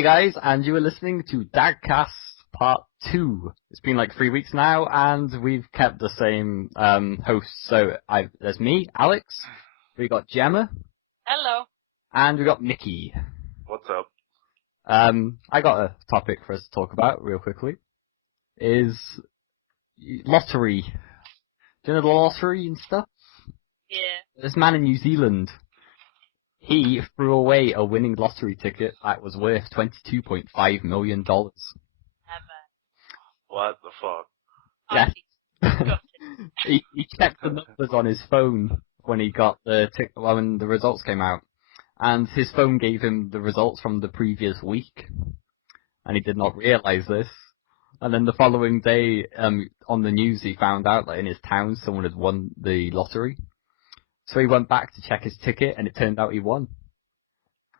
Hey guys, and you are listening to DaGCast Part 2. It's been like 3 weeks now, and we've kept the same hosts. So there's me, Alex, we got Gemma. Hello. And we got Mickey. What's up? I got a topic for us to talk about real quickly. Is lottery. Do you know the lottery and stuff? Yeah. This man in New Zealand, he threw away a winning lottery ticket that was worth $22.5 million. Never. What the fuck? Yeah. he checked the numbers on his phone when he got when the results came out, and his phone gave him the results from the previous week, and he did not realize this. And then the following day, on the news, he found out that in his town someone had won the lottery. So he went back to check his ticket, and it turned out he won.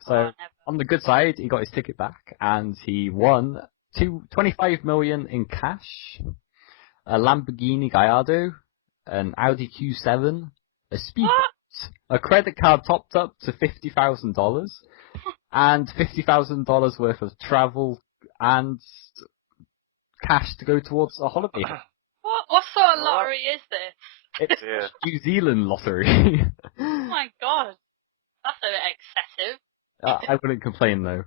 So on the good side, he got his ticket back, and he won $25 million in cash, a Lamborghini Gallardo, an Audi Q7, a speedboat, a credit card topped up to $50,000, and $50,000 worth of travel and cash to go towards a holiday. What sort of lottery is this? It's New Zealand lottery. Oh my god. That's a bit excessive. I wouldn't complain though.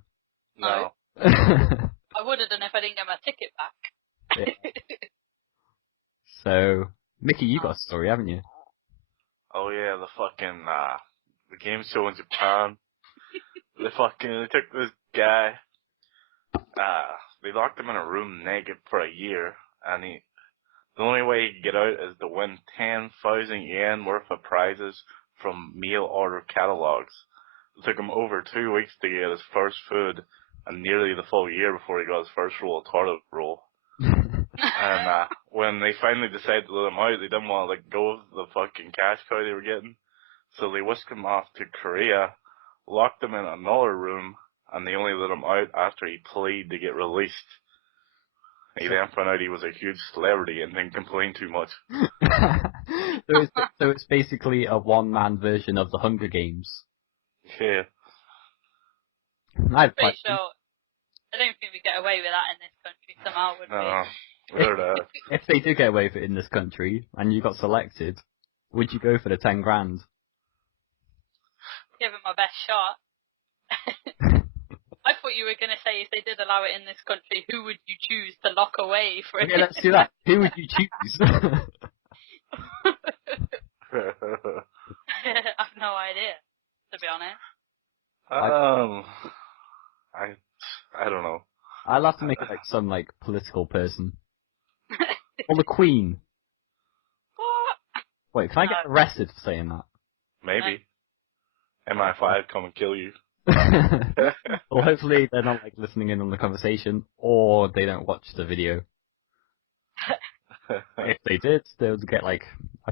No. I would have done if I didn't get my ticket back. Yeah. So, Mickey, you got a story, haven't you? Oh yeah, the game show in Japan. They took this guy, they locked him in a room naked for a year, and the only way he could get out is to win 10,000 yen worth of prizes from meal order catalogs. It took him over 2 weeks to get his first food, and nearly the full year before he got his first roll of toilet roll. And when they finally decided to let him out, they didn't want to let go of the fucking cash cow they were getting. So they whisked him off to Korea, locked him in another room, and they only let him out after he pleaded to get released. He then found out he was a huge celebrity and didn't complain too much. So it's basically a one-man version of the Hunger Games. Yeah. I'm pretty sure. I don't think we get away with that in this country somehow, would we? If they do get away with it in this country, and you got selected, would you go for the 10 grand? Give it my best shot. I thought you were going to say if they did allow it in this country, who would you choose to lock away for it? Okay, let's do that. Who would you choose? I've no idea, to be honest. I don't know. I'll have to make it like some political person. Or the Queen. What? Wait, can I get arrested for saying that? Maybe. MI5 come and kill you. Well, hopefully they're not listening in on the conversation, or they don't watch the video. If they did, they would get I'd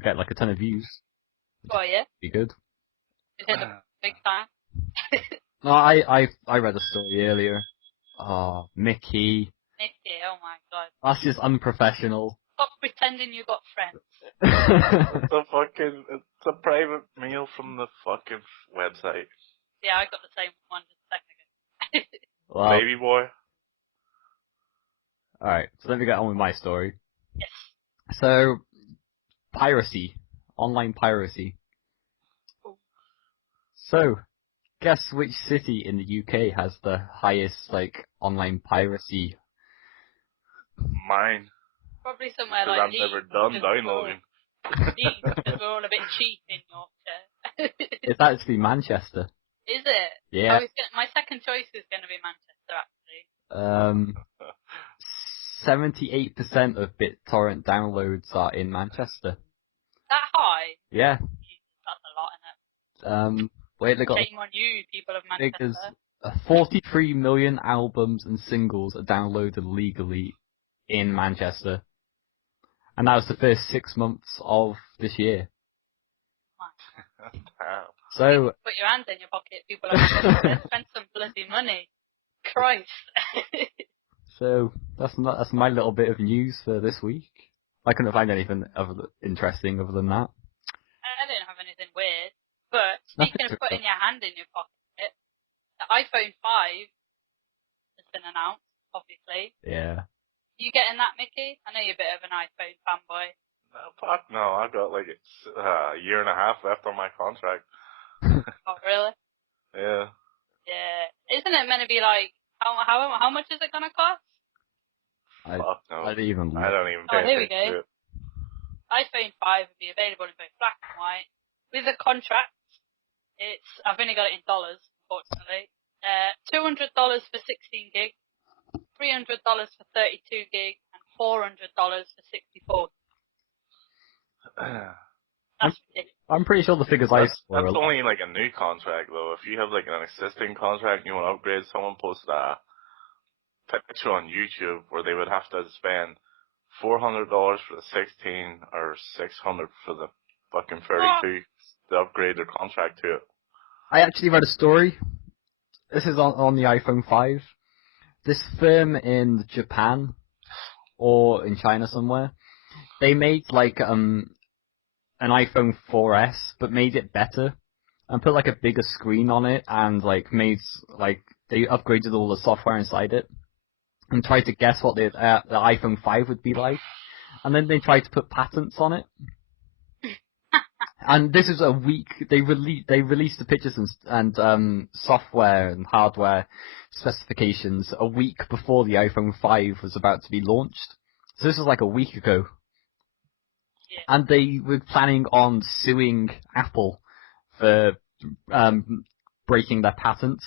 get a ton of views. Oh yeah. Be good. Is it a big time? No, I read a story earlier. Oh, Mickey. Mickey, oh my god. That's just unprofessional. Stop pretending you got friends. It's a private mail from the fucking website. Yeah, I got the same one just a second ago. Well, baby boy. Alright, so let me get on with my story. Yes. So, piracy. Online piracy. Ooh. So, guess which city in the UK has the highest, online piracy? Mine. Probably somewhere like Leeds. I've never done downloading. Leeds, because we're all a bit cheap in Yorkshire. It's actually Manchester. Is it? Yeah. My second choice is going to be Manchester, actually. 78% of BitTorrent downloads are in Manchester. That high? Yeah. That's a lot, isn't it? Wait, they got shame on you, people of Manchester. 43 million albums and singles are downloaded legally in Manchester. And that was the first 6 months of this year. Wow. So put your hands in your pocket, people of Manchester. Spend some bloody money. Christ. So that's my little bit of news for this week. I couldn't find anything interesting other than that. I didn't have anything weird. But speaking of putting your hand in your pocket, the iPhone 5 been announced, obviously. Yeah. You getting that, Mickey? I know you're a bit of an iPhone fanboy. No, fuck no. I've got like a year and a half left on my contract. Oh, really? Yeah. Yeah. Isn't it meant to be like, how much is it gonna cost? Fuck no. I didn't even I look. don't even pay Oh, here we attention go. to it. iPhone 5 will be available in both black and white. With a contract, I've only got it in dollars, unfortunately. $200 for 16 gig, $300 for 32 gig, and $400 for 64. That's ridiculous. I'm pretty sure the figures I saw That's were only like a new contract though. If you have like an existing contract and you want to upgrade, someone posted a picture on YouTube where they would have to spend $400 for the 16 or $600 for the fucking 32 to upgrade their contract to it. I actually read a story. This is on the iPhone 5. This firm in Japan or in China somewhere, they made like an iPhone 4S, but made it better and put like a bigger screen on it and like made like they upgraded all the software inside it and tried to guess what the iPhone 5 would be like, and then they tried to put patents on it. And this is a week they released the pictures and software and hardware specifications a week before the iPhone 5 was about to be launched. So this was like a week ago. Yeah. And they were planning on suing Apple for breaking their patent.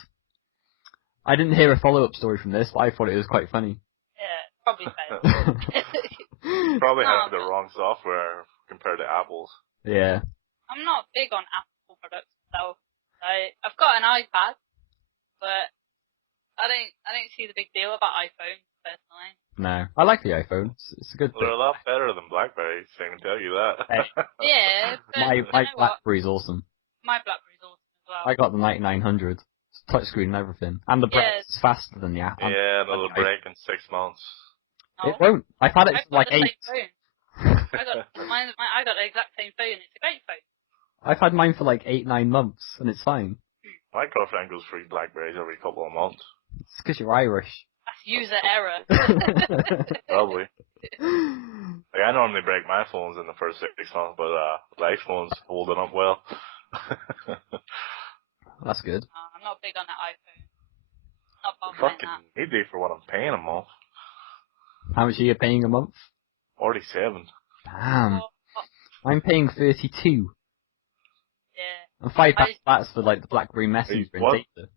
I didn't hear a follow-up story from this, but I thought it was quite funny. Yeah, probably fair. Probably No, have the wrong software compared to Apple's. Yeah. I'm not big on Apple products myself. I've got an iPad, but I don't see the big deal about iPhones personally. No. I like the iPhone. It's a good They're thing. a lot better than BlackBerries, I can tell you that. Yeah, but My you know what? BlackBerry's awesome. My BlackBerry's awesome as well. I got the 9900. It's touchscreen and everything. And the Yeah. break's faster than the app. Yeah, it'll break in 6 months. No, It won't. I've had it I've for got like the 8. same phone. I got the exact same phone. It's a great phone. I've had mine for like 8-9 months, and it's fine. My girlfriend goes through BlackBerries every couple of months. It's because you're Irish. That's user error. Probably. Like, I normally break my phones in the first 6 months, but the iPhone's holding up well. That's good. I'm not big on that iPhone. Not buying Fucking that. easy for what I'm paying a month. How much are you paying a month? 47. Damn. Well, I'm paying 32. yeah. And £5 that's for like the BlackBerry Messenger and What? data.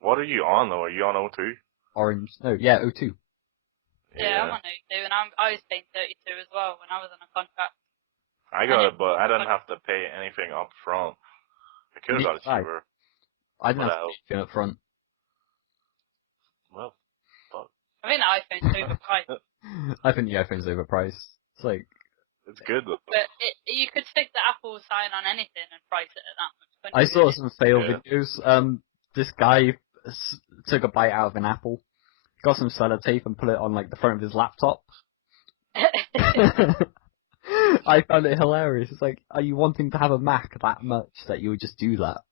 What are you on though? Are you on O2? Orange. No, yeah, O2. Yeah, I'm on O2, and I was paying 32 as well when I was on a contract. I got it, but I didn't have to pay anything up front. I could have got it cheaper. I didn't have to pay anything up front. Well, fuck. I think the iPhone's overpriced. I think the iPhone's overpriced. It's like... It's good though. But you could stick the Apple sign on anything and price it at that much. I saw some fail Yeah. videos. This guy took a bite out of an apple, got some sellotape and put it on like the front of his laptop. I found it hilarious. It's like, are you wanting to have a Mac that much that you would just do that?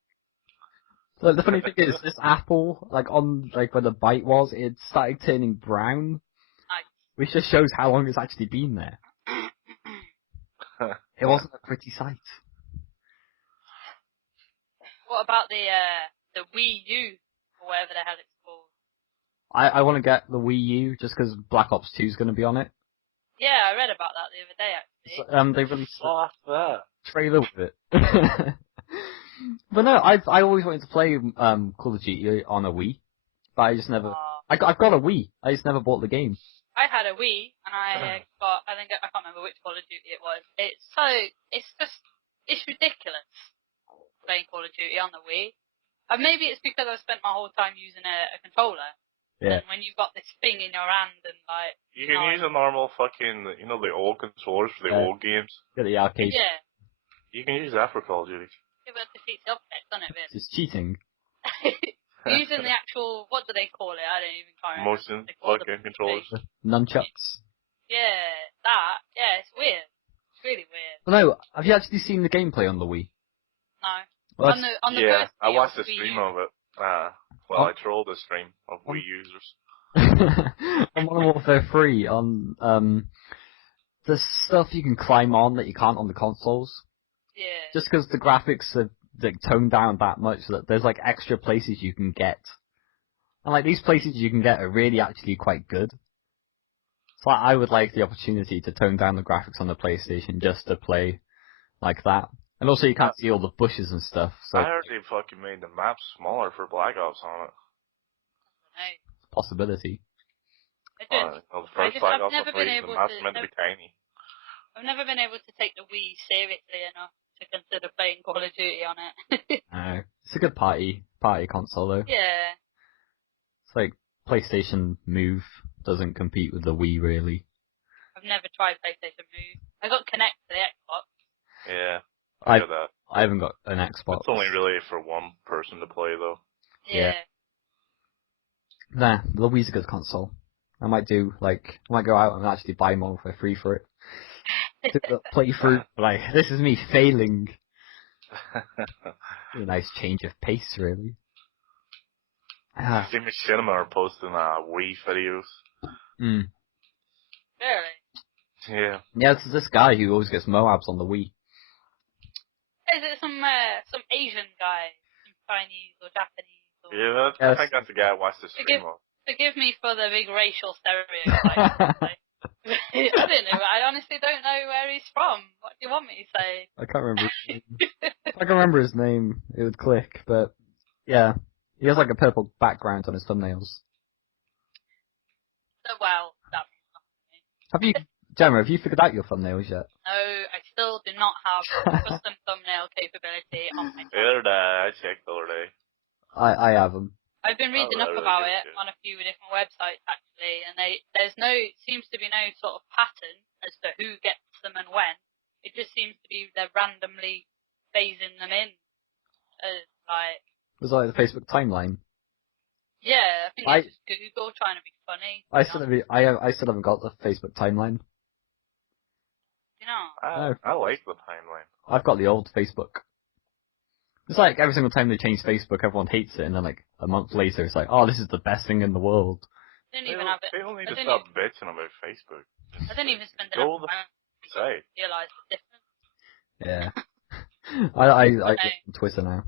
Like, the funny thing is, this apple, like on like where the bite was, it started turning brown, Nice. which just shows how long it's actually been there. It wasn't a pretty sight. What about the Wii U, or whatever the hell it's called? I want to get the Wii U just because Black Ops 2 is going to be on it. Yeah, I read about that the other day, actually. So, they released a Fuck that. trailer with it. But no, I always wanted to play Call of Duty on a Wii, but I just never. I've got a Wii. I just never bought the game. I had a Wii, and I can't remember which Call of Duty it was. It's ridiculous playing Call of Duty on the Wii. And maybe it's because I've spent my whole time using a controller. Yeah. And when you've got this thing in your hand and like... You can use a normal fucking, the old controllers for the old games. Get the arcade. Yeah. You can use that for Call of Duty. Yeah, but it defeats the object, doesn't it, really? It's cheating. Using the actual, what do they call it? I don't even quite remember. Motion fucking controllers. Nunchucks. Yeah, that. Yeah, it's weird. It's really weird. But no, have you actually seen the gameplay on the Wii? No. Well, on the Yeah, first I watched the Wii stream U. of it. I trolled the stream of Wii users. on Modern Warfare 3, on there's stuff you can climb on that you can't on the consoles. Yeah. Just because the graphics are like toned down that much that there's like extra places you can get. And like these places you can get are really actually quite good. So I would like the opportunity to tone down the graphics on the PlayStation just to play like that. And also you can't see all the bushes and stuff, so I heard they fucking made the map smaller for Black Ops on it. No. possibility. I The first Black Ops never been the able map's to. meant to be tiny. I've never been able to take the Wii seriously enough to consider playing Call of Duty on it. It's a good party console though. Yeah. It's like PlayStation Move doesn't compete with the Wii really. I've never tried PlayStation Move. I got Connect to the Xbox. Yeah, I get that. I haven't got an Xbox. It's only really for one person to play though. Yeah. Nah, the Wii's a good console. I might go out and actually buy Modern Warfare 3 for it. Do the playthrough, like, this is me failing. A nice change of pace, really. See Machinima are posting Wii videos. Mm. Really? Yeah. Yeah, it's this guy who always gets Moabs on the Wii. Is it some Asian guy, some Chinese or Japanese? Or... Yeah, I think that's the guy I watched the stream of. Forgive me for the big racial stereotype. I don't know. I honestly don't know where he's from. What do you want me to say? I can't remember his name. If I can remember his name, it would click, but yeah. He has like a purple background on his thumbnails. So, well, that's not me. Have you, Gemma, have you figured out your thumbnails yet? No, I still do not have custom thumbnail capability on my The phone. other day, I checked the other day. I have them. I've been reading up really about good, it yeah. on a few different websites actually, and seems to be no sort of pattern as to who gets them and when. It just seems to be they're randomly phasing them in. Like, It was like the Facebook timeline. yeah, I think it's just Google trying to be funny. I still haven't got the Facebook timeline. You know. I like the timeline. I've got the old Facebook. It's like every single time they change Facebook, everyone hates it, and then like a month later, it's like, oh, this is the best thing in the world. I didn't even have it. People need to stop bitching about Facebook. I didn't even spend Go enough time say. to realise the difference. Yeah. I get Twitter now.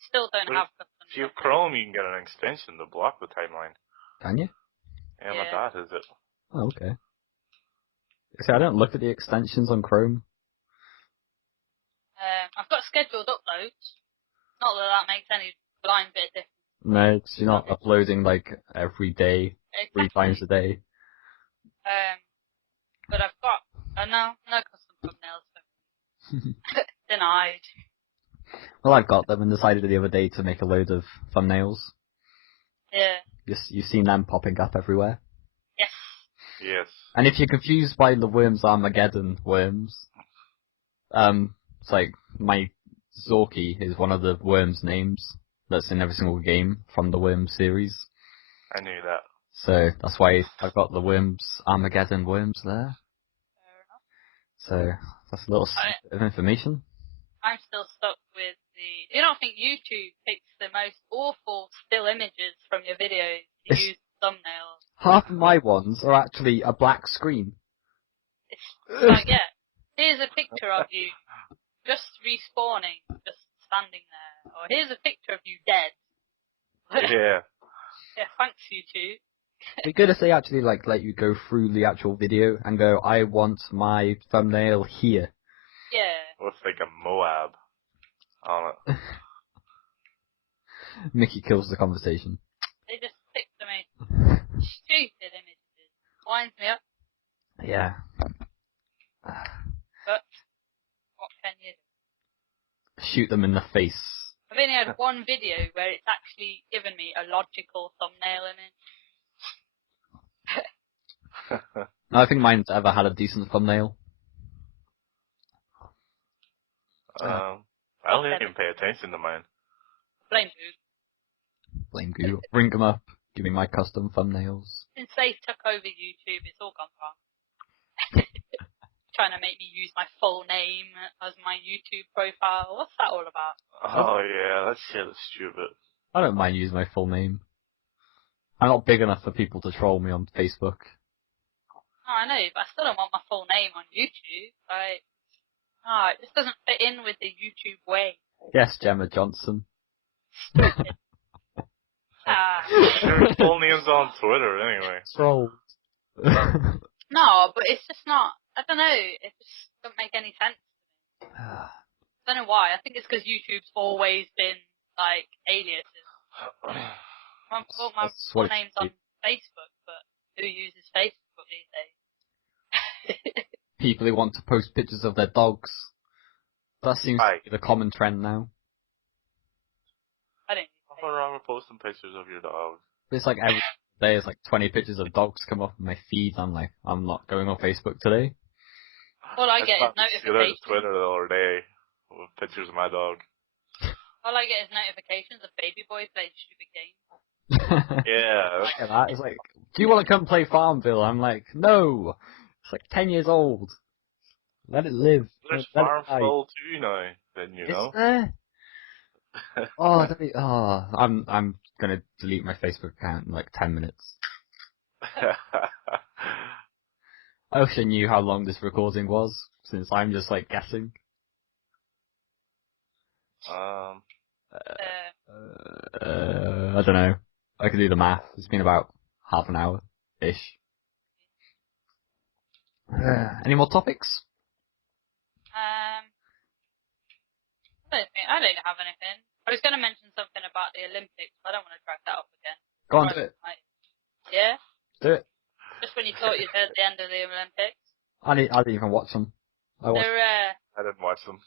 Still don't have custom. If you have Chrome, you can get an extension to block the timeline. Can you? Yeah, my dad has it. Oh, okay. See, I don't look at the extensions on Chrome. I've got scheduled uploads. Not that makes any blind bit of difference. No, 'cause you're not uploading like every day, Exactly. 3 times a day. But I've got no custom thumbnails. So. Denied. Well, I've got them and decided the other day to make a load of thumbnails. Yeah. You've seen them popping up everywhere. Yes. Yes. And if you're confused by the Worms Armageddon worms, it's like my Zorky is one of the Worms names that's in every single game from the Worms series. I knew that. Fair So that's why I've got the Worms Armageddon worms there. enough. So that's a little bit of information. I'm still stuck with the. You don't think YouTube picks the most awful still images from your videos to use thumbnails? Half of my ones are actually a black screen. It's like, yeah, here's a picture of you just respawning, just standing there. Or here's a picture of you dead. Yeah. Yeah, thanks YouTube. It'd be good if they actually like let you go through the actual video and go, I want my thumbnail here. Yeah. Looks like a Moab on it. Mickey kills the conversation. They just pick the most stupid images. Winds me up, Yeah. but what can you do? Shoot them in the face. I've only had one video where it's actually given me a logical thumbnail image. I think mine's ever had a decent thumbnail. I don't even pay attention to mine. Blame who? Blame Google. Ring them up. Give me my custom thumbnails. Since they took over YouTube, it's all gone wrong. Trying to make me use my full name as my YouTube profile. What's that all about? Oh yeah, that shit is stupid. I don't mind using my full name. I'm not big enough for people to troll me on Facebook. Oh, I know, but I still don't want my full name on YouTube. Like, it just doesn't fit in with the YouTube way. Yes, Gemma Johnson. Your full name's on Twitter anyway. Trolled. No, but it's just not. I don't know. It just doesn't make any sense. I don't know why. I think it's because YouTube's always been like aliases. My That's full what name's on Facebook, but who uses Facebook these days? People who want to post pictures of their dogs. That seems to be the common trend now. I don't. What's wrong with posting pictures of your dog? It's like every day there's like 20 pictures of dogs come up on my feed. I'm like, I'm not going on Facebook today. All I get is notifications. Twitter the other day with pictures of my dog. All I get is notifications of baby boy playing stupid games. Yeah. Look at that. It's like, do you want to come play Farmville? I'm like, no. It's like 10 years old. Let it live. There's Let it die. Farmville too now, then you know. Is there? I'm gonna delete my Facebook account in like 10 minutes. I wish I knew how long this recording was, since I'm just like guessing. I don't know. I can do the math. It's been about half an hour-ish. Any more topics? I don't have anything. I was going to mention something about the Olympics, but I don't want to drag that up again. Go on, do it. Yeah? Do it. Just when you thought you'd heard the end of the Olympics. I didn't even watch them. I didn't watch them.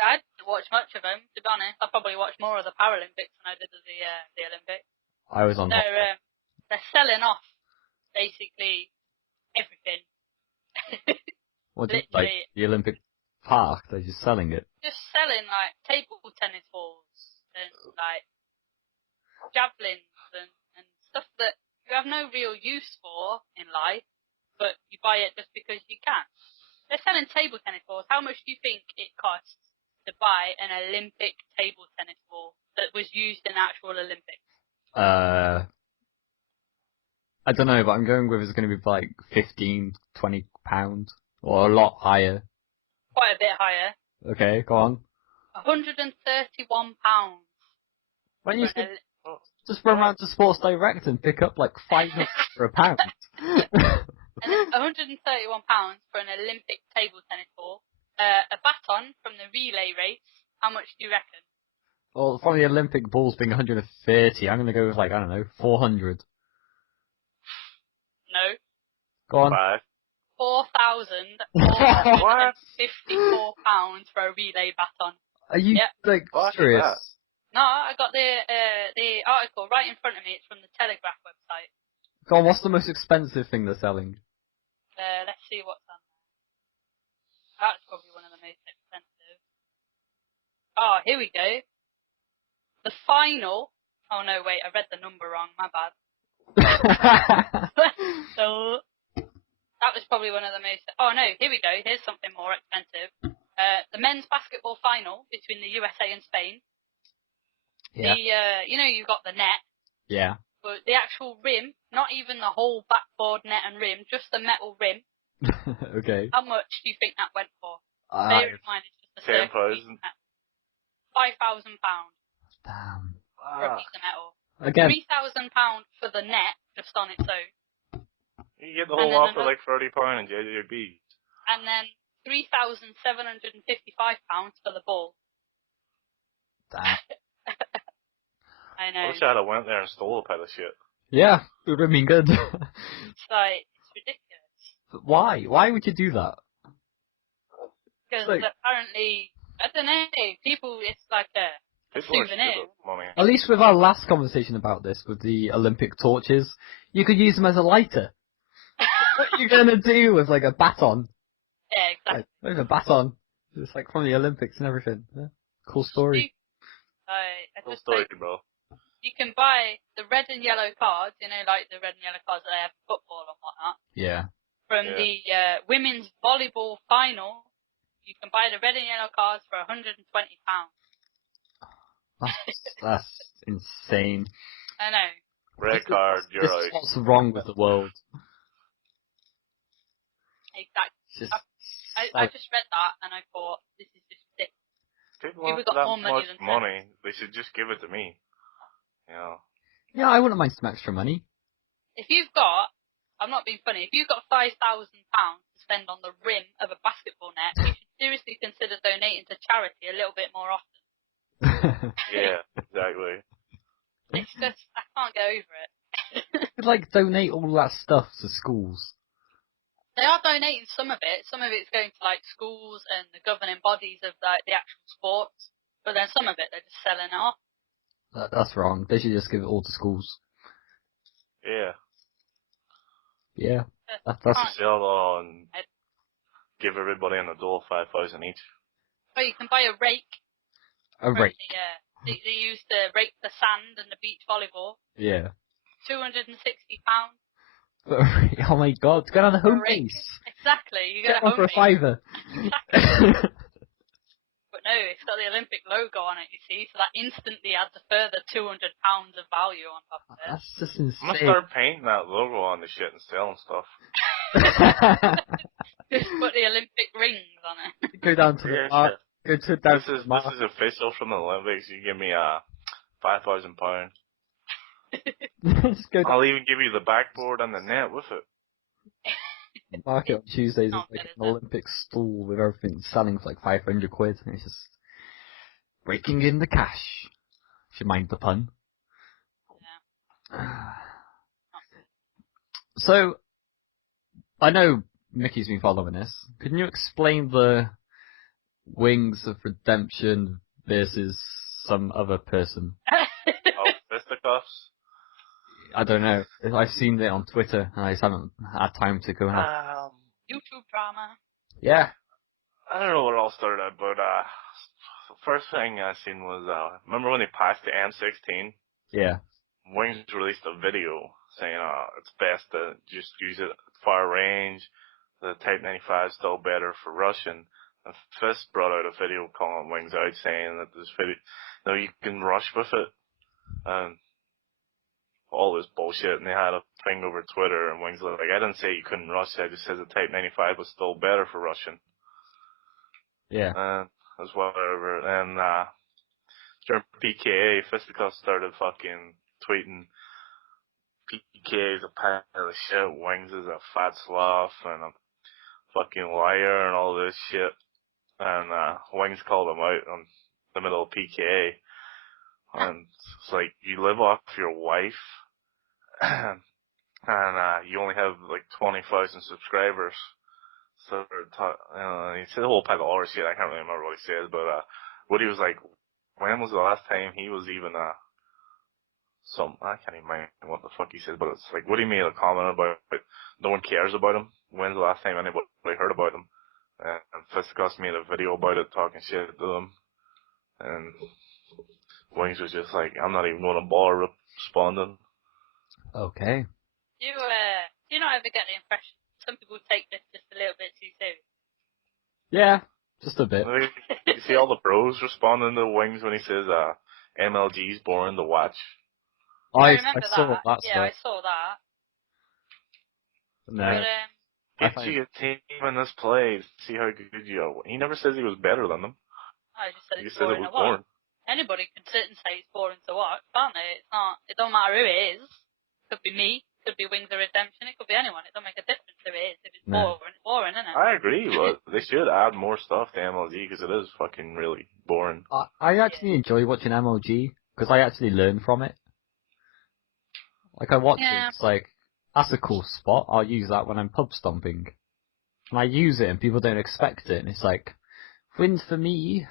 I didn't watch much of them, to be honest. I probably watched more of the Paralympics than I did of the Olympics. I was on. They're selling off basically everything. What do you like? The Olympic Park? They're just selling it. Just selling like table tennis balls and like javelins and stuff that you have no real use for in life, but you buy it just because you can. They're selling table tennis balls. How much do you think it costs to buy an Olympic table tennis ball that was used in actual Olympics? I don't know, but I'm going with it's going to be like £15, £20, or a lot higher. Quite a bit higher. Okay, go on. £131. Why don't you just run around to Sports Direct and pick up like £5 for £1? And it's £131 for an Olympic table tennis ball. A baton from the relay race. How much do you reckon? Well, from the Olympic balls being 130, I'm going to go with like, I don't know, 400. No. Go on. £4,454 for a relay baton. Are you like serious? No, I got the article right in front of me. It's from the Telegraph website. Go on, what's the most expensive thing they're selling? Let's see what's on there. That's probably one of the most expensive. Oh, here we go. The final. Oh no, wait, I read the number wrong. My bad. So that was probably one of the most. Oh no, here we go. Here's something more expensive. The men's basketball final between the USA and Spain. Yeah. You got the net. Yeah. But the actual rim, not even the whole backboard net and rim, just the metal rim. Okay. How much do you think that went for? Bear in mind, it's just a circuit. £5,000. Damn. For a piece of metal. Again. £3,000 for the net, just on its own. You get the whole lot for like £30 in JJB. And then £3,755 for the ball. Damn. I know. I wish I had went there and stole a pile of shit. Yeah, it would have been good. It's ridiculous. But why? Why would you do that? Because apparently, I don't know, it's like a souvenir. At least with our last conversation about this, with the Olympic torches, you could use them as a lighter. What are you going to do with like a baton? Yeah, exactly. Like, a baton. It's like from the Olympics and everything. Yeah. Cool story. Cool story, bro. You can buy the red and yellow cards, like the red and yellow cards that they have in football and whatnot. Yeah. From the women's volleyball final, you can buy the red and yellow cards for £120. That's insane. I know. Red card, This you're is out. what's wrong with the world. Exactly. It's just, I just read that and I thought, this is just sick. People People have got that more money much than money. They should just give it to me. You know. yeah, I wouldn't mind some extra money. If you've got, I'm not being funny, if you've got £5,000 to spend on the rim of a basketball net, you should seriously consider donating to charity a little bit more often. Yeah, exactly. It's just, I can't get over it. Could like donate all that stuff to schools. They are donating some of it. Some of it's going to like schools and the governing bodies of like the actual sports. But then some of it, they're just selling it off. That's wrong. They should just give it all to schools. Yeah. Yeah. That's Can't- Sell it all and give everybody an adult 5,000 each. Oh, you can buy a rake. a rake. Yeah. They use to rake the sand and the beach volleyball. Yeah. £260. Oh my god, go down the home Rake. base. Exactly. You Get get a one home for a base. fiver. Exactly. But no, it's got the Olympic logo on it, you see, so that instantly adds a further £200 of value on top of it. That's just I'm gonna insane. start painting that logo on the shit and selling stuff. Just put the Olympic rings on it. Go down to the Yeah, mark. Go to down This to is the mark. this is official from the Olympics. You give me £5,000. Just go down I'll even give you the backboard and the net with it. to the market on Tuesdays. Not It's like good, an is it? Olympic stall with everything selling for like 500 quid. And it's just raking in the cash. If you mind the pun. Yeah. So, I know Mickey's been following this. Can you explain the Wings of Redemption versus some other person? Oh, fisticuffs. I don't know. I've seen it on Twitter and I just haven't had time to go and have... YouTube drama. Yeah. I don't know what it all started out, but the first thing I seen was remember when they passed the M16? Yeah. Wings released a video saying it's best to just use it at far range. The Type 95 is still better for Russian. And Fist brought out a video calling Wings out saying that this video, you can rush with it. And all this bullshit. And they had a thing over Twitter and Wings was like, I didn't say you couldn't rush it. I just said the Type 95 was still better for Russian. Yeah. And that's whatever. And during PKA, Fisticuffs started fucking tweeting PK is a pile of shit, Wings is a fat sloth and a fucking liar and all this shit. And Wings called him out in the middle of PKA. And it's like, you live off your wife and you only have like 20,000 subscribers. So, he said a whole pile of other shit. I can't really remember what he said, but Woody was like, when was the last time he was even I can't even mind what the fuck he said, but it's like Woody made a comment about no one cares about him. When's the last time anybody heard about him? And Fisticuffs made a video about it, talking shit to them. And Wings was just like, I'm not even going to bother responding. Okay. Do you not ever get the impression some people take this just a little bit too serious? Yeah. Just a bit. You see all the bros responding to Wings when he says MLG's boring to watch. I remember saw that. that Yeah, stuff. I saw that. No. But Get you a team in this play. See how good you are. He never says he was better than them. I just said He it's said it boring was to watch. boring. Anybody can sit and say it's boring to watch, can't they? It's not. It don't matter who it is. Could be me. Could be Wings of Redemption. It could be anyone. It don't make a difference who it is. If it's No. boring, it's boring, isn't it? I agree, but they should add more stuff to MLG because it is fucking really boring. I actually enjoy watching MLG because I actually learn from it. Like I watch it, it's like, that's a cool spot. I'll use that when I'm pub stomping. And I use it and people don't expect it and it's like, wins for me.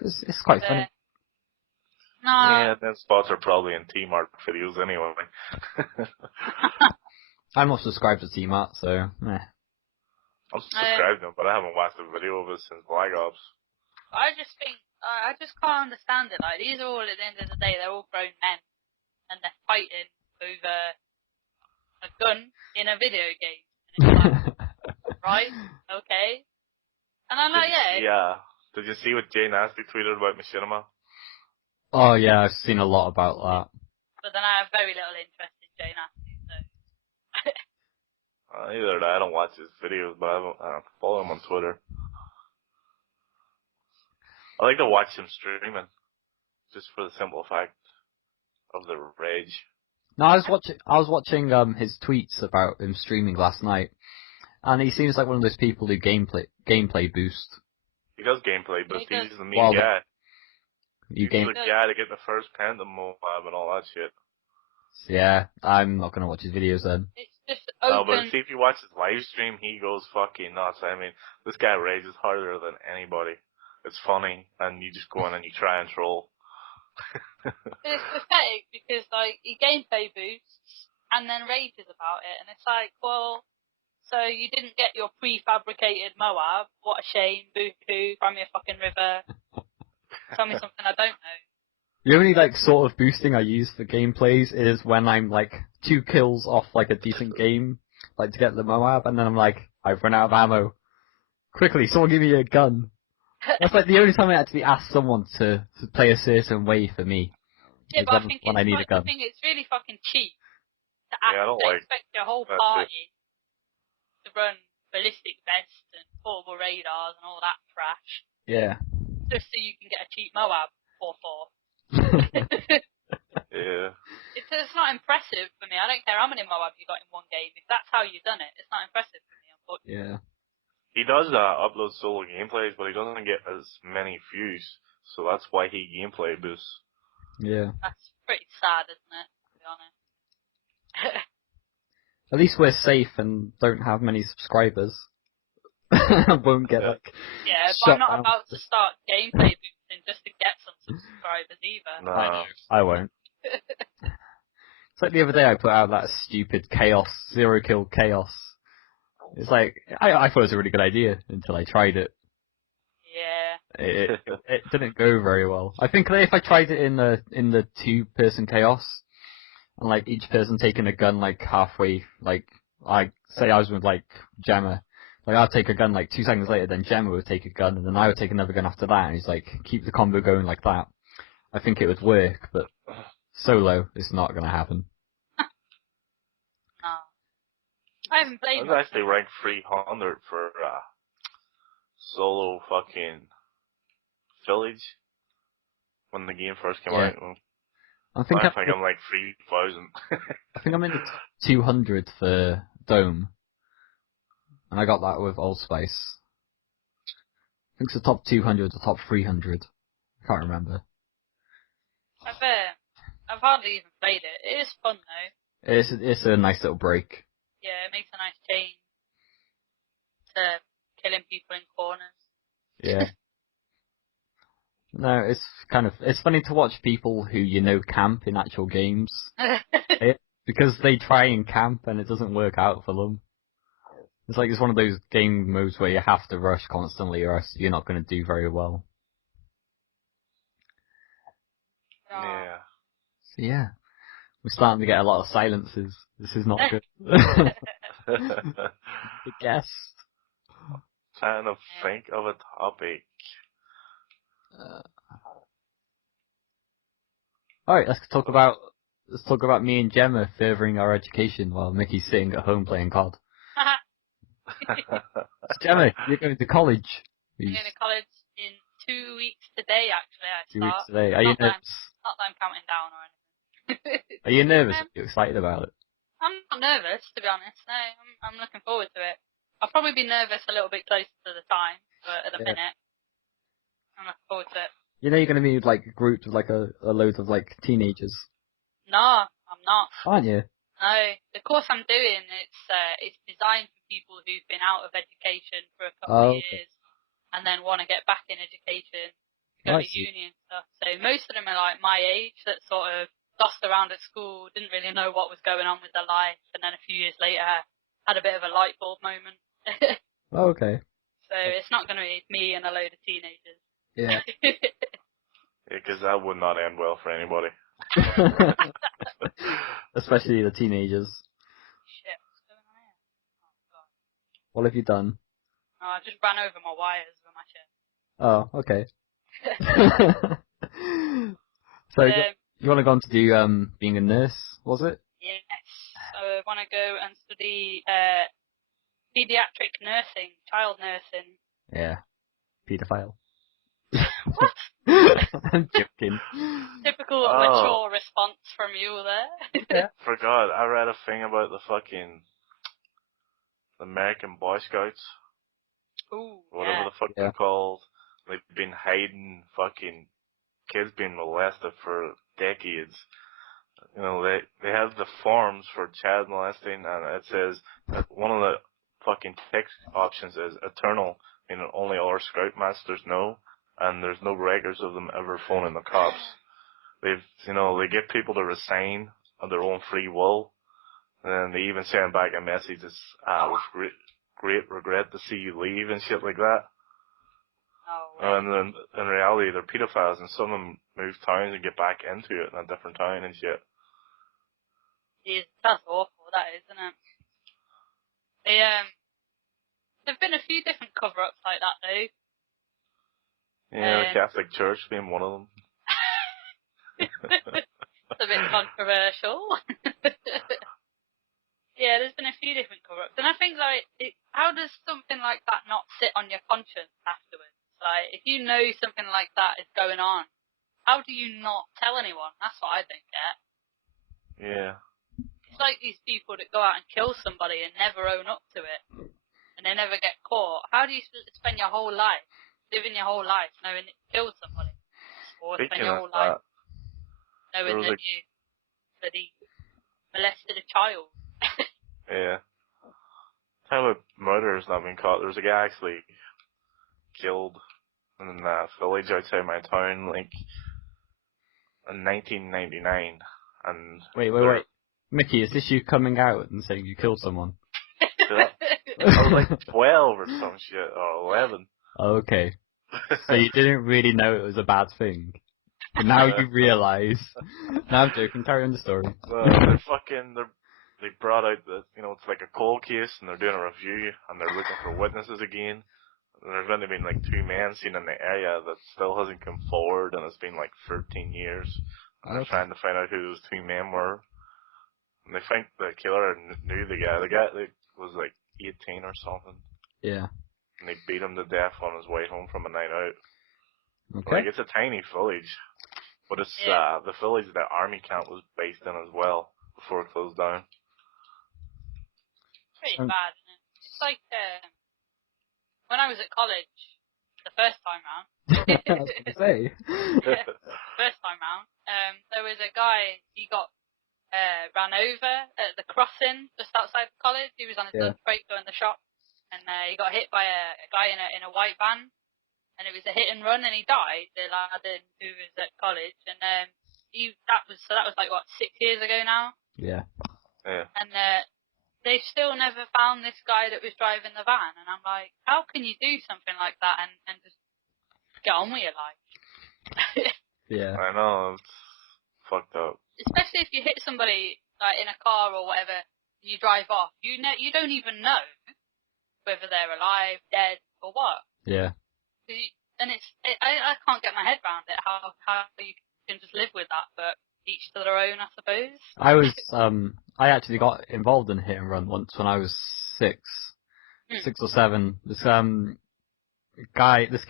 It's quite funny. No. Yeah, them spots are probably in T-Mark videos anyway. I'm not subscribed to T-Mart, so, meh. I'm subscribed to them, but I haven't watched a video of it since Black Ops. I just think, I just can't understand it. Like, these are all, at the end of the day, they're all grown men. And they're fighting over a gun in a video game. And it's like, right? Okay. And I'm like, yeah. Yeah. Did you see what Jay Nasty tweeted about Machinima? Oh yeah, I've seen a lot about that. But then I have very little interest in Jay Nasty, so. Either that, I don't watch his videos, but I follow him on Twitter. I like to watch him streaming, just for the simple fact of the rage. No, I was watching his tweets about him streaming last night, and he seems like one of those people who gameplay boost. He does gameplay, but Yeah, he's the mean guy. You He's game. the guy to get the first Panda Moab and all that shit. Yeah, I'm not gonna watch his videos then. It's just open. No, but see, if you watch his live stream, he goes fucking nuts. I mean, this guy rages harder than anybody. It's funny, and you just go in and you try and troll. It's pathetic because, like, he gameplay boosts and then rages about it, and it's like, well, so you didn't get your prefabricated Moab? What a shame, boo-hoo, cry me a fucking river. Tell me something I don't know. The only like sort of boosting I use for gameplays is when I'm like 2 kills off like a decent game, like to get the Moab, and then I'm like, I've run out of ammo. Quickly, someone give me a gun. That's like the only time I actually ask someone to play a certain way for me. Yeah, is but I think when I need a gun. I think it's really fucking cheap to expect your whole that party to run ballistic vests and portable radars and all that trash. Yeah. Just so you can get a cheap Moab 4-4. Yeah. It's not impressive for me. I don't care how many Moab you got in one game. If that's how you've done it, it's not impressive for me, unfortunately. Yeah. He does upload solo gameplays, but he doesn't get as many views, so that's why he gameplay boosts. Yeah. That's pretty sad, isn't it? To be honest. At least we're safe and don't have many subscribers. Won't get like. Yeah, but I'm not about to start gameplay boosting just to get some subscribers either. No. I won't. It's like the other day I put out that stupid chaos, 0 kill chaos. It's like, I thought it was a really good idea until I tried it. Yeah. It didn't go very well. I think that if I tried it in the 2-person chaos, and like each person taking a gun like halfway, like say I was with like Gemma, like I'd take a gun like 2 seconds later, then Gemma would take a gun, and then I would take another gun after that, and he's like, keep the combo going like that. I think it would work, but solo, it's not gonna happen. No. I haven't played I was much. actually ranked 300 for solo fucking Village when the game first came out. I think I'm like 3,000. I think I'm in the top 200 for Dome, and I got that with Allspice. I think it's the top 200 or top 300. I can't remember. I've hardly even played it. It is fun though. It's a nice little break. Yeah, it makes a nice change to killing people in corners. Yeah. No, it's funny to watch people who you know camp in actual games. Because they try and camp and it doesn't work out for them. It's like it's one of those game modes where you have to rush constantly or else you're not going to do very well. Yeah. So yeah. We're starting to get a lot of silences. This is not good. The guest. Trying to think of a topic. Alright, let's talk about me and Gemma furthering our education while Mickey's sitting at home playing COD. Gemma, you're going to college. I'm going to college in 2 weeks today, actually. I 2 start. weeks today. Are you nervous? Not that I'm counting down or anything. Are you nervous? Are you excited about it? I'm not nervous, to be honest. No, I'm looking forward to it. I'll probably be nervous a little bit closer to the time, but at the minute, I'm looking forward to it. You know you're going to be like grouped with like a load of like teenagers. No, I'm not. Aren't you? No, the course I'm doing, it's designed for people who've been out of education for a couple of years and then want to get back in education, go to uni and stuff. So most of them are like my age that sort of dossed around at school, didn't really know what was going on with their life, and then a few years later had a bit of a light bulb moment. Okay. So it's not going to be me and a load of teenagers. Yeah. Because that would not end well for anybody. Especially the teenagers. Shit, what's going on here? Oh, God. What have you done? Oh, I just ran over my wires with my shit. Oh, okay. So you want to go on to do being a nurse, was it? Yes. So I want to go and study pediatric nursing, child nursing. Yeah. Paedophile. What? I'm joking. Typical mature response from you there. Yeah. Forgot, I read a thing about the American Boy Scouts. Ooh, Whatever the fuck Yeah. they're called. They've been hiding fucking kids being molested for decades. You know, they have the forms for child molesting, and it says that one of the fucking text options is eternal, meaning only our scoutmasters know, and there's no records of them ever phoning the cops. They get people to resign of their own free will, and then they even send back a message that's, with great regret to see you leave and shit like that. Oh, And then in reality, they're pedophiles, and some of them move towns and get back into it in a different town and shit. Jeez, that's awful, that is, isn't it? There've been a few different cover-ups like that, though. Yeah, the Catholic Church being one of them. It's a bit controversial. Yeah, there's been a few different cover-ups, and I think how does something like that not sit on your conscience afterwards? Like, if you know something like that is going on, how do you not tell anyone? That's what I think. Yeah. It's like these people that go out and kill somebody and never own up to it, and they never get caught. How do you spend your whole life, living your whole life knowing that you killed somebody, or spend your whole life knowing that you molested a child? Yeah. Time of murder's not been caught. There was a guy actually killed in a village outside my town, in 1999. And Wait. Mickey, is this you coming out and saying you killed someone? I was 12 or some shit, or 11. Okay. So you didn't really know it was a bad thing. But now you realise. No, I'm joking. Carry on the story. They brought out it's like a cold case, and they're doing a review, and they're looking for witnesses again. And there's only been 2 men seen in the area that still hasn't come forward, and it's been 13 years. And they're trying to find out who those 2 men were. And they think the killer knew the guy. The guy was 18 or something. Yeah. And they beat him to death on his way home from a night out. Okay. It's a tiny village. But it's the village that army camp was based in as well, before it closed down. Pretty bad, isn't it? It's like when I was at college, the first time round. I was going to say. First time round, there was a guy, he got ran over at the crossing just outside the college. He was on his lunch break going to the shop, and he got hit by a guy in a white van, and it was a hit and run, and he died. The lad who was at college, and that was 6 years ago now. Yeah. Yeah. And they've still never found this guy that was driving the van, and I'm like, how can you do something like that and just get on with your life? Yeah. I know, it's fucked up. Especially if you hit somebody in a car or whatever, and you drive off. You don't even know whether they're alive, dead, or what. Yeah. And I can't get my head around it. How you can just live with that, but each to their own, I suppose. I actually got involved in a hit and run once when I was 6 or 7. This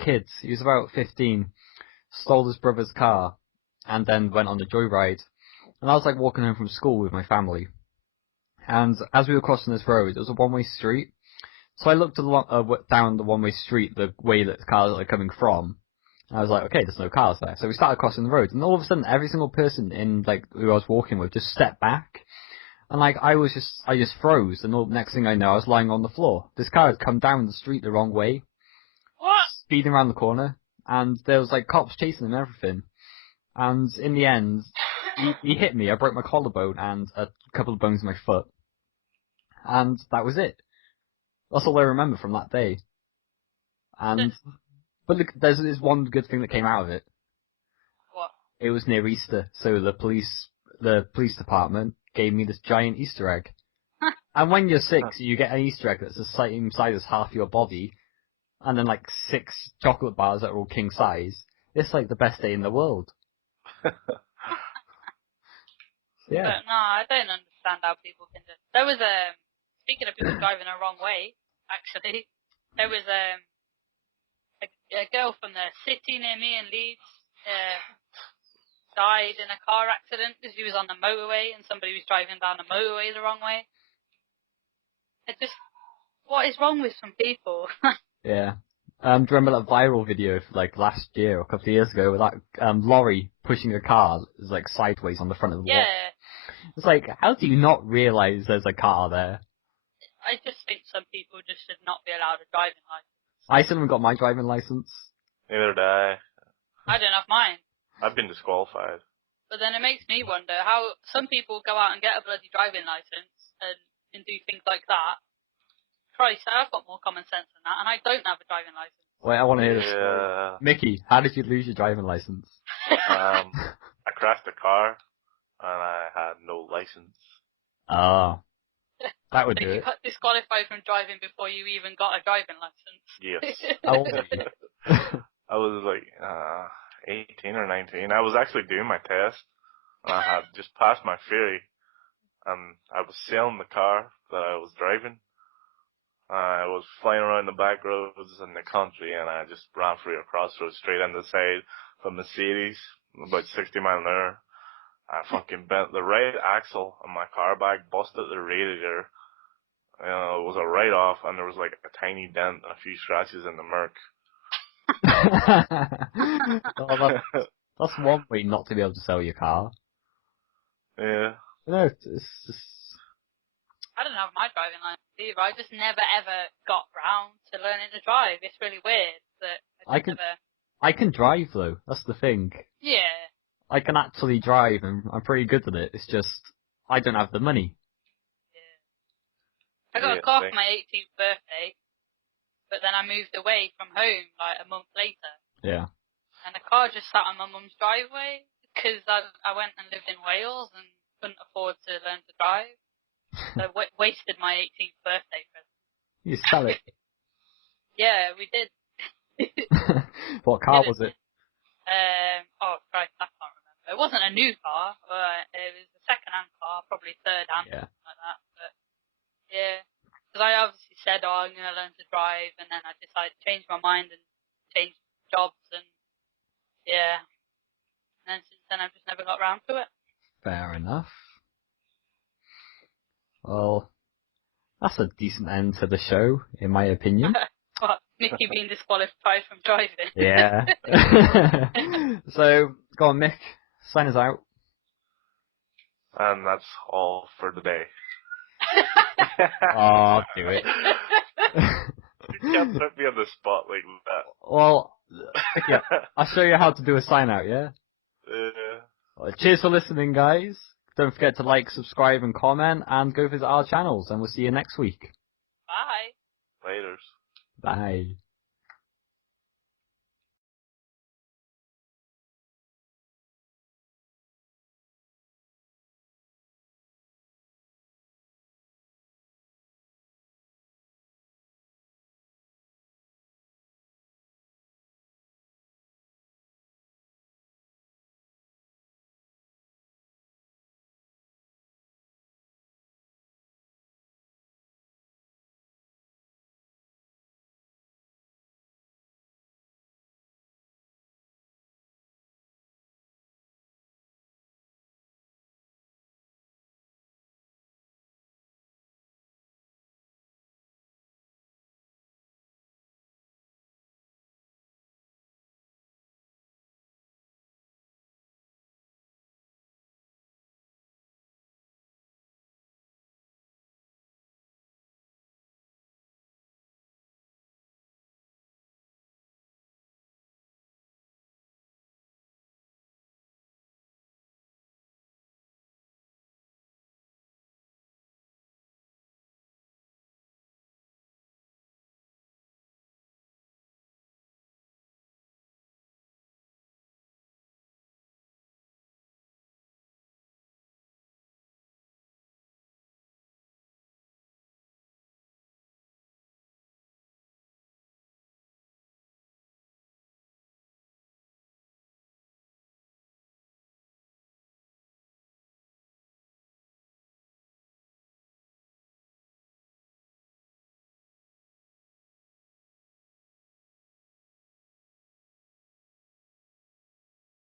kid, he was about 15, stole his brother's car, and then went on a joyride. And I was walking home from school with my family. And as we were crossing this road, it was a one-way street. So I looked down the one-way street, the way that the cars are coming from. And I was like, okay, there's no cars there. So we started crossing the road, and all of a sudden, every single person who I was walking with just stepped back. And I just froze, and the next thing I know, I was lying on the floor. This car had come down the street the wrong way. What? Speeding around the corner, and there was cops chasing him and everything. And in the end, he hit me. I broke my collarbone and a couple of bones in my foot. And that was it. That's all I remember from that day. But look, there's one good thing that came out of it. What? It was near Easter, so the police department gave me this giant Easter egg. And when you're 6, you get an Easter egg that's the same size as half your body, and then 6 chocolate bars that are all king size. It's the best day in the world. Yeah. But no, I don't understand how people can just. There was speaking of people driving the wrong way, actually, there was a girl from the city near me in Leeds died in a car accident because she was on the motorway and somebody was driving down the motorway the wrong way. It just, what is wrong with some people? Yeah. Do you remember that viral video like last year or a couple of years ago with that lorry pushing a car is like sideways on the front of the wall? Yeah, It's like, how do you not realise there's a car there? I just think some people just should not be allowed a driving license. I still haven't got my driving license. Neither did I. I don't have mine. I've been disqualified. But then it makes me wonder how some people go out and get a bloody driving license and do things like that. Christ, I've got more common sense than that, and I don't have a driving license. Wait, I want to hear this story. Yeah. Mickey, how did you lose your driving license? I crashed a car and I had no license. Ah, that would So do you it. got disqualified from driving before you even got a driving license. Yes. How old are you? I was like 18 or 19. I was actually doing my test and I had just passed my theory and I was selling the car that I was driving. I was flying around the back roads in the country and I just ran through a crossroads straight on the side of a Mercedes, about 60 miles an hour. I fucking bent the right axle on my car back, busted the radiator. It was a write-off and there was like a tiny dent and a few scratches in the Merc. Oh, that's one way not to be able to sell your car. Yeah. No, it's just... I don't have my driving license either. I just never ever got round to learning to drive. It's really weird that I can drive though, that's the thing. Yeah. I can actually drive and I'm pretty good at it, it's just, I don't have the money. I got a car for my 18th birthday, but then I moved away from home like a month later. Yeah. And the car just sat on my mum's driveway because I went and lived in Wales and couldn't afford to learn to drive. So wasted my 18th birthday present. You sell it. Yeah, we did. What car was it? Oh Christ, I can't remember. It wasn't a new car, but it was a second-hand car, probably third-hand, Yeah. something like that. But yeah, because I obviously said, "Oh, I'm gonna learn to drive," and then I decided to change my mind and change jobs, and yeah, and then since then I've just never got round to it. Fair enough. Well, that's a decent end to the show, in my opinion. What, Mickey being disqualified from driving? Yeah. So, go on, Mick, sign us out. And that's all for today. Oh, do it. You can't put me on the spot like that. Well, yeah, I'll show you how to do a sign out, yeah? Well, cheers for listening, guys. Don't forget to like, subscribe, and comment, and go visit our channels, and we'll see you next week. Bye. Laters. Bye.